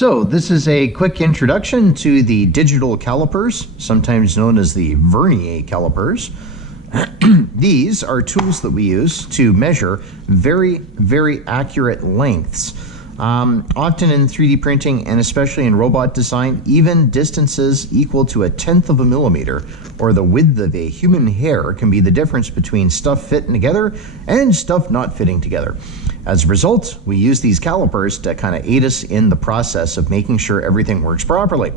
So this is a quick introduction to the digital calipers, sometimes known as the vernier calipers. These are tools that we use to measure very, very accurate lengths. Often in 3D printing and especially in robot design, even distances equal to 1/10 of a millimeter or the width of a human hair can be the difference between stuff fitting together and stuff not fitting together. As a result, we use these calipers to kind of aid us in the process of making sure everything works properly.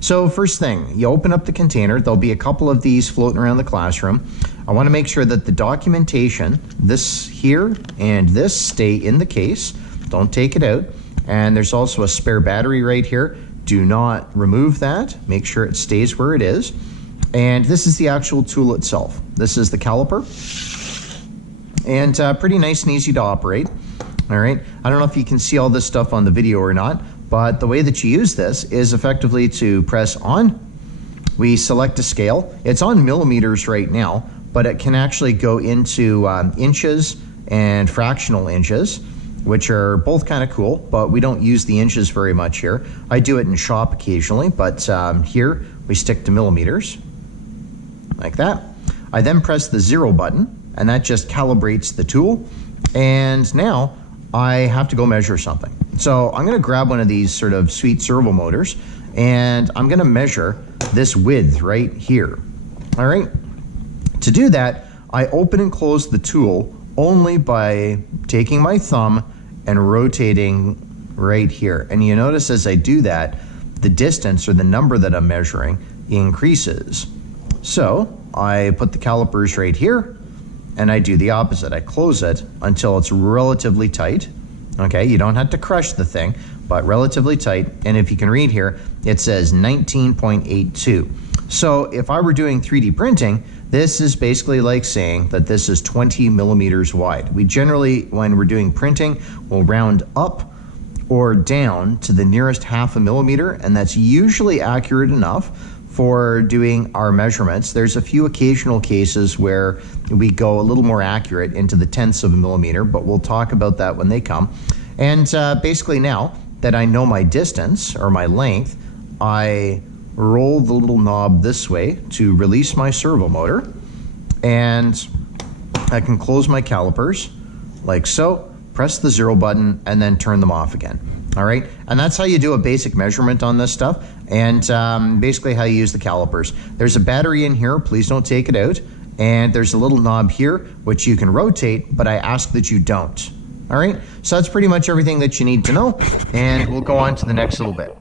So first thing, you open up the container. There'll be a couple of these floating around the classroom. I want to make sure that the documentation, this here and this, stay in the case. Don't take it out. And there's also a spare battery right here. Do not remove that. Make sure it stays where it is. And this is the actual tool itself. This is the caliper. And pretty nice and easy to operate. All right. I don't know if you can see all this stuff on the video or not, but the way that you use this is effectively to press on. We select a scale. It's on millimeters right now, but it can actually go into inches and fractional inches, which are both kind of cool, but we don't use the inches very much here. I do it in shop occasionally, but here we stick to millimeters, like that. I then press the 0 button, and that just calibrates the tool. And now I have to go measure something. So I'm gonna grab one of these sort of sweet servo motors, and I'm gonna measure this width right here. All right, to do that, I open and close the tool only by taking my thumb and rotating right here. And you notice as I do that, the distance or the number that I'm measuring increases. So I put the calipers right here, and I do the opposite. I close it until it's relatively tight. Okay, you don't have to crush the thing, but relatively tight. And if you can read here, it says 19.82. So if I were doing 3D printing, this is basically like saying that this is 20 millimeters wide. We generally, when we're doing printing, will round up or down to the nearest 1/2 millimeter, and that's usually accurate enough for doing our measurements. There's a few occasional cases where we go a little more accurate into the 1/10 of a millimeter, but we'll talk about that when they come. And basically now that I know my distance or my length, I roll the little knob this way to release my servo motor, and I can close my calipers like so, press the 0 button, and then turn them off again. All right, and that's how you do a basic measurement on this stuff, and basically how you use the calipers. There's a battery in here, please don't take it out, and there's a little knob here which you can rotate, but I ask that you don't. All right, so that's pretty much everything that you need to know, and we'll go on to the next little bit.